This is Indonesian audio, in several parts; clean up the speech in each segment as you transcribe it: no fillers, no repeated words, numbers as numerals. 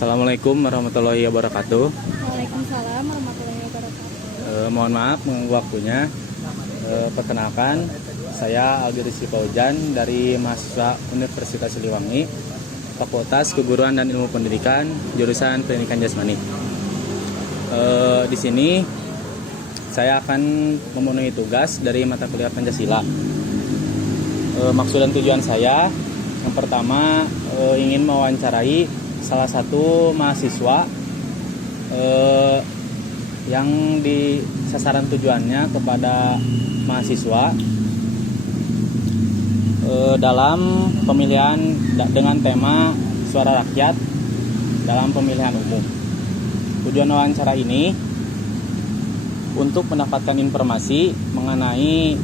Assalamualaikum warahmatullahi wabarakatuh. Waalaikumsalam warahmatullahi wabarakatuh. Mohon maaf mengganggu waktunya. Perkenalkan, saya Aldi Rizky Paujan dari mahasiswa Universitas Siliwangi, Fakultas Keguruan dan Ilmu Pendidikan, jurusan Pendidikan Jasmani. Di sini saya akan memenuhi tugas dari mata kuliah Pancasila. Maksud dan tujuan saya, yang pertama ingin mewawancarai salah satu mahasiswa yang di sasaran tujuannya kepada mahasiswa dalam pemilihan dengan tema suara rakyat dalam pemilihan umum. Tujuan wawancara ini untuk mendapatkan informasi mengenai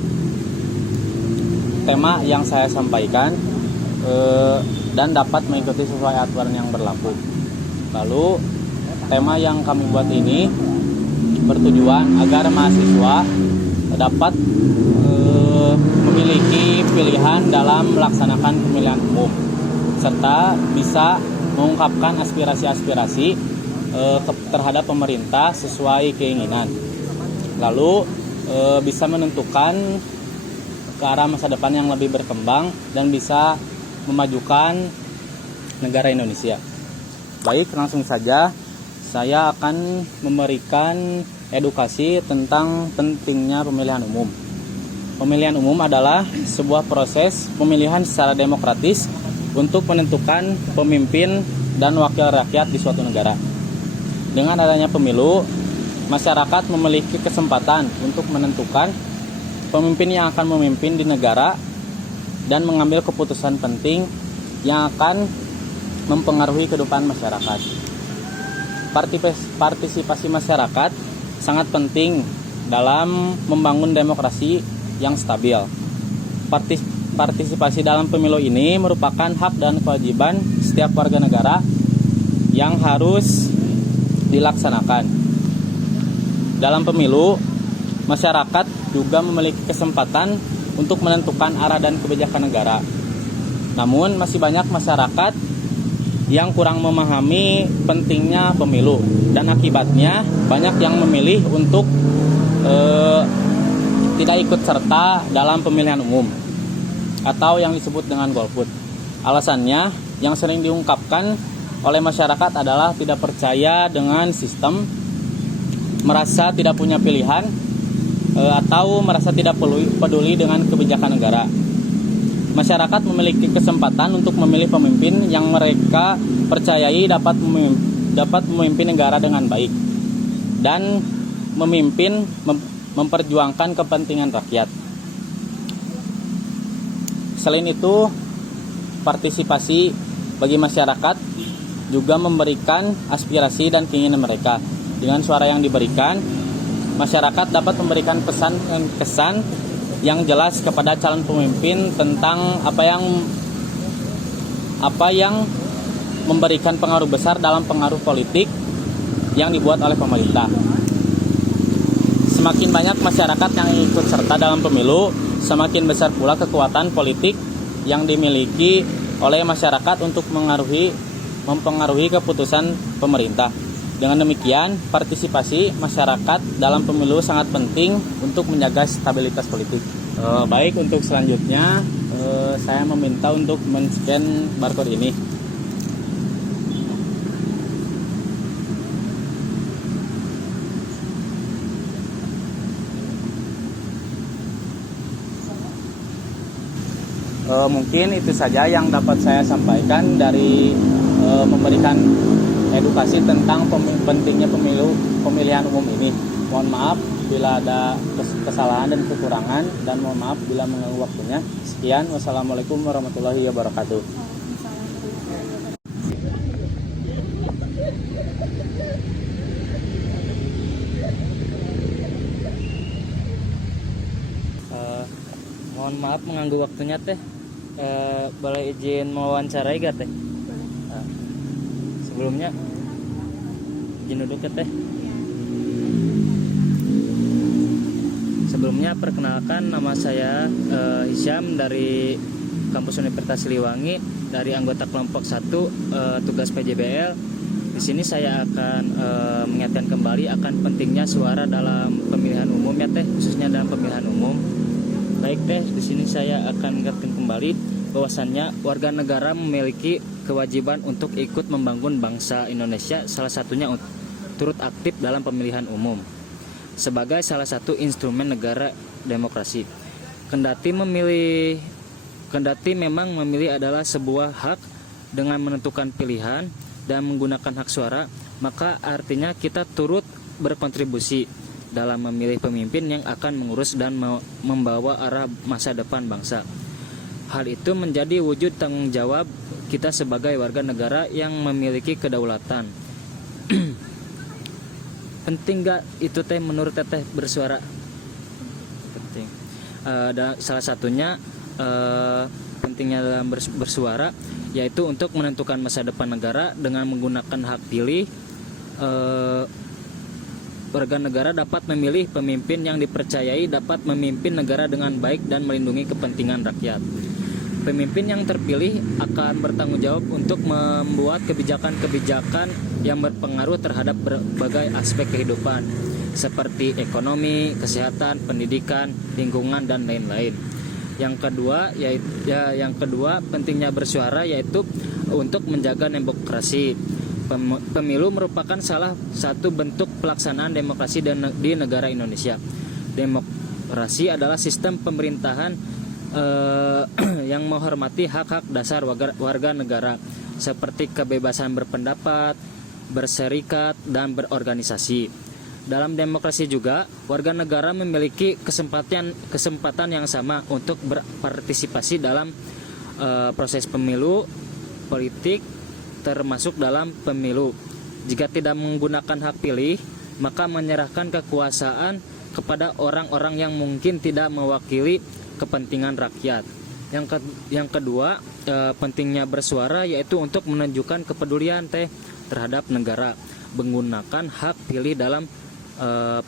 tema yang saya sampaikan dan dapat mengikuti sesuai aturan yang berlaku. Lalu tema yang kami buat ini bertujuan agar mahasiswa dapat memiliki pilihan dalam melaksanakan pemilihan umum, serta bisa mengungkapkan aspirasi-aspirasi terhadap pemerintah sesuai keinginan. Lalu bisa menentukan ke arah masa depan yang lebih berkembang dan bisa memajukan negara Indonesia. Baik, langsung saja saya akan memberikan edukasi tentang pentingnya pemilihan umum. Pemilihan umum adalah sebuah proses pemilihan secara demokratis untuk menentukan pemimpin dan wakil rakyat di suatu negara. Dengan adanya pemilu, masyarakat memiliki kesempatan untuk menentukan pemimpin yang akan memimpin di negara dan mengambil keputusan penting yang akan mempengaruhi kehidupan masyarakat. Partisipasi masyarakat sangat penting dalam membangun demokrasi yang stabil. Partisipasi dalam pemilu ini merupakan hak dan kewajiban setiap warga negara yang harus dilaksanakan. Dalam pemilu, masyarakat juga memiliki kesempatan untuk menentukan arah dan kebijakan negara. Namun masih banyak masyarakat yang kurang memahami pentingnya pemilu dan akibatnya banyak yang memilih untuk tidak ikut serta dalam pemilihan umum atau yang disebut dengan golput. Alasannya yang sering diungkapkan oleh masyarakat adalah tidak percaya dengan sistem, merasa tidak punya pilihan, atau merasa tidak peduli dengan kebijakan negara. Masyarakat memiliki kesempatan untuk memilih pemimpin yang mereka percayai dapat memimpin negara dengan baik dan memperjuangkan kepentingan rakyat. Selain itu, partisipasi bagi masyarakat juga memberikan aspirasi dan keinginan mereka. Dengan suara yang diberikan, masyarakat dapat memberikan pesan dan kesan yang jelas kepada calon pemimpin tentang apa yang memberikan pengaruh besar dalam pengaruh politik yang dibuat oleh pemerintah. Semakin banyak masyarakat yang ikut serta dalam pemilu, semakin besar pula kekuatan politik yang dimiliki oleh masyarakat untuk mempengaruhi keputusan pemerintah. Dengan demikian, partisipasi masyarakat dalam pemilu sangat penting untuk menjaga stabilitas politik. Baik, untuk selanjutnya saya meminta untuk men-scan barcode ini. Mungkin itu saja yang dapat saya sampaikan dari memberikan edukasi tentang pentingnya pemilihan umum ini. Mohon maaf bila ada kesalahan dan kekurangan, dan mohon maaf bila mengganggu waktunya. Sekian, wassalamualaikum warahmatullahi wabarakatuh. Mohon maaf mengganggu waktunya teh. Boleh izin mewawancarai gak teh? Sebelumnya izin duduk ya teh. Sebelumnya perkenalkan, nama saya Hisyam dari Kampus Universitas Siliwangi, dari anggota kelompok 1 tugas PJBL. Di sini saya akan mengingatkan kembali akan pentingnya suara dalam pemilihan umum ya teh, khususnya dalam pemilihan umum. Baik teh, di sini saya akan mengingatkan kembali bahwasannya warga negara memiliki kewajiban untuk ikut membangun bangsa Indonesia, salah satunya turut aktif dalam pemilihan umum sebagai salah satu instrumen negara demokrasi. Kendati memang memilih adalah sebuah hak dengan menentukan pilihan dan menggunakan hak suara, maka artinya kita turut berkontribusi dalam memilih pemimpin yang akan mengurus dan membawa arah masa depan bangsa. Hal itu menjadi wujud tanggung jawab kita sebagai warga negara yang memiliki kedaulatan. Penting gak itu teh menurut teteh bersuara? Penting. Salah satunya pentingnya dalam bersuara yaitu untuk menentukan masa depan negara dengan menggunakan hak pilih. Warga negara dapat memilih pemimpin yang dipercayai dapat memimpin negara dengan baik dan melindungi kepentingan rakyat. Pemimpin yang terpilih akan bertanggung jawab untuk membuat kebijakan-kebijakan yang berpengaruh terhadap berbagai aspek kehidupan seperti ekonomi, kesehatan, pendidikan, lingkungan dan lain-lain. Yang kedua pentingnya bersuara yaitu untuk menjaga demokrasi. Pemilu merupakan salah satu bentuk pelaksanaan demokrasi di negara Indonesia. Demokrasi adalah sistem pemerintahan yang menghormati hak-hak dasar warga negara seperti kebebasan berpendapat, berserikat, dan berorganisasi. Dalam demokrasi juga, warga negara memiliki kesempatan yang sama untuk berpartisipasi dalam proses pemilu politik, termasuk dalam pemilu. Jika tidak menggunakan hak pilih, maka menyerahkan kekuasaan kepada orang-orang yang mungkin tidak mewakili kepentingan rakyat. Yang kedua, pentingnya bersuara yaitu untuk menunjukkan kepedulian terhadap negara. Menggunakan hak pilih dalam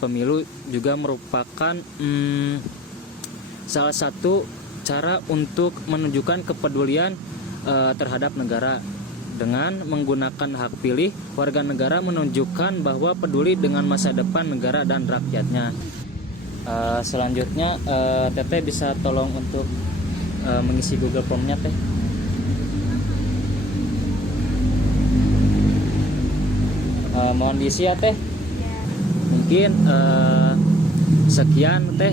pemilu juga merupakan salah satu cara untuk menunjukkan kepedulian terhadap negara. Dengan menggunakan hak pilih, warga negara menunjukkan bahwa peduli dengan masa depan negara dan rakyatnya. Selanjutnya teteh bisa tolong untuk mengisi Google Form-nya teh. Mohon diisi ya teh. Mungkin sekian teh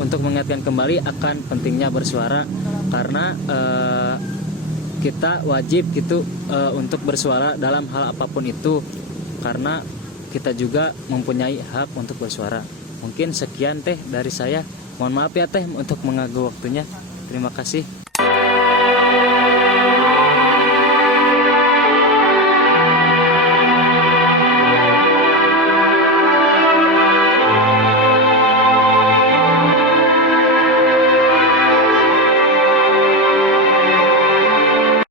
untuk mengingatkan kembali akan pentingnya bersuara karena kita wajib gitu untuk bersuara dalam hal apapun itu karena kita juga mempunyai hak untuk bersuara. Mungkin sekian teh dari saya. Mohon maaf ya teh untuk mengganggu waktunya. Terima kasih.